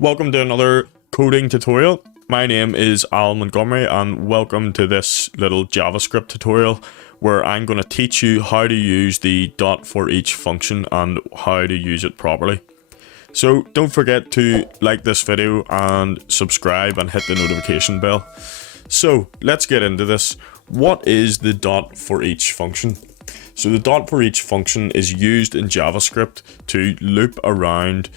Welcome to another coding tutorial. My name is Alan Montgomery and welcome to this little JavaScript tutorial where I'm going to teach you how to use the .foreach function and how to use it properly. So don't forget to like this video and subscribe and hit the notification bell. So let's get into this. What is the .foreach function? So the .foreach function is used in JavaScript to loop around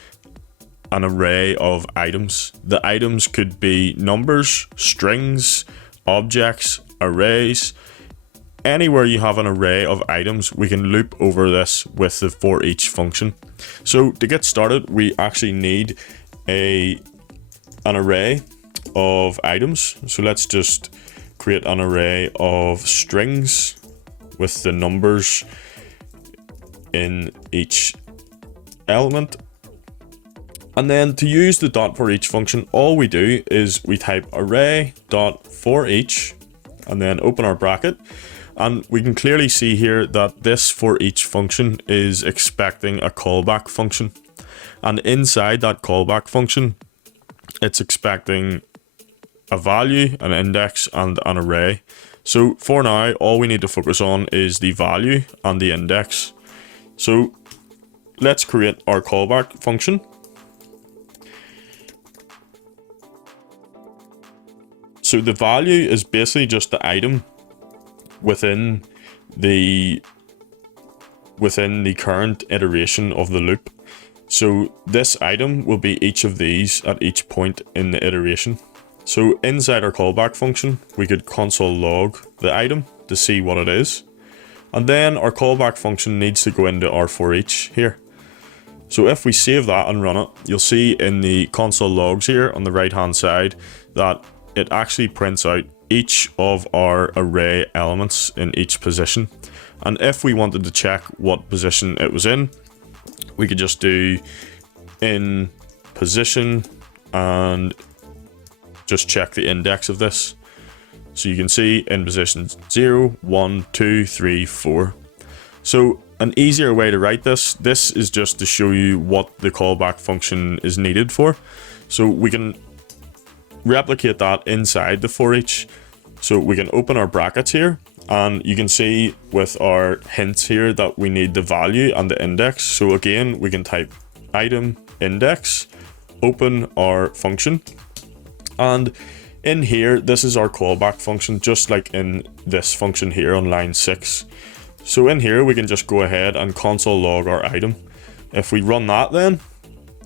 an array of items. The items could be numbers, strings, objects, arrays. Anywhere you have an array of items, we can loop over this with the foreach function. So to get started, we actually need an array of items. So let's just create an array of strings with the numbers in each element. And then to use the .foreach function, all we do is we type array.foreach and then open our bracket. And we can clearly see here that this foreach function is expecting a callback function. And inside that callback function, it's expecting a value, an index, and an array. So for now, all we need to focus on is the value and the index. So let's create our callback function. So the value is basically just the item within the current iteration of the loop. So this item will be each of these at each point in the iteration. So inside our callback function, we could console log the item to see what it is. And then our callback function needs to go into our foreach here. So if we save that and run it, you'll see in the console logs here on the right hand side that it actually prints out each of our array elements in each position. And if we wanted to check what position it was in, we could just do in position and just check the index of this. So you can see in position 0, 1, 2, 3, 4. So an easier way to write this is just to show you what the callback function is needed for. So we can replicate that inside the foreach. So we can open our brackets here and you can see with our hints here that we need the value and the index. So again, we can type item index, open our function, and in here, this is our callback function, just like in this function here on line 6. So in here, we can just go ahead and console log our item. If we run that, then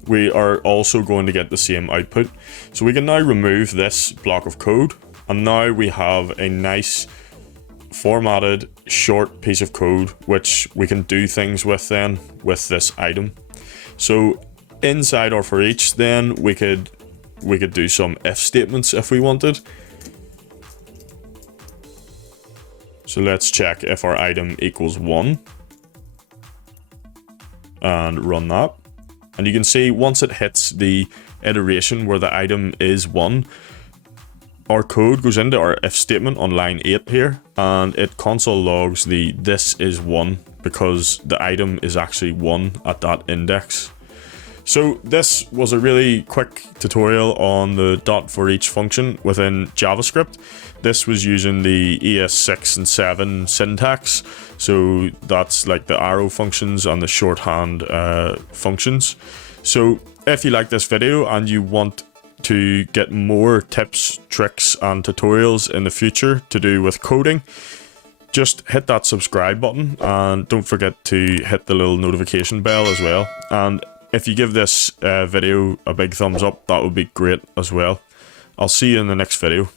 we are also going to get the same output. So we can now remove this block of code, and now we have a nice formatted short piece of code which we can do things with then with this item. So inside our for each, then we could do some if statements if we wanted. So let's check if our item equals 1 and run that. And you can see once it hits the iteration where the item is 1, our code goes into our if statement on line 8 here, and it console logs the this is 1 because the item is actually 1 at that index. So this was a really quick tutorial on the .foreach function within JavaScript. This was using the ES6 and 7 syntax. So that's like the arrow functions and the shorthand functions. So if you like this video and you want to get more tips, tricks and tutorials in the future to do with coding, just hit that subscribe button and don't forget to hit the little notification bell as well. And if you give this video a big thumbs up, that would be great as well. I'll see you in the next video.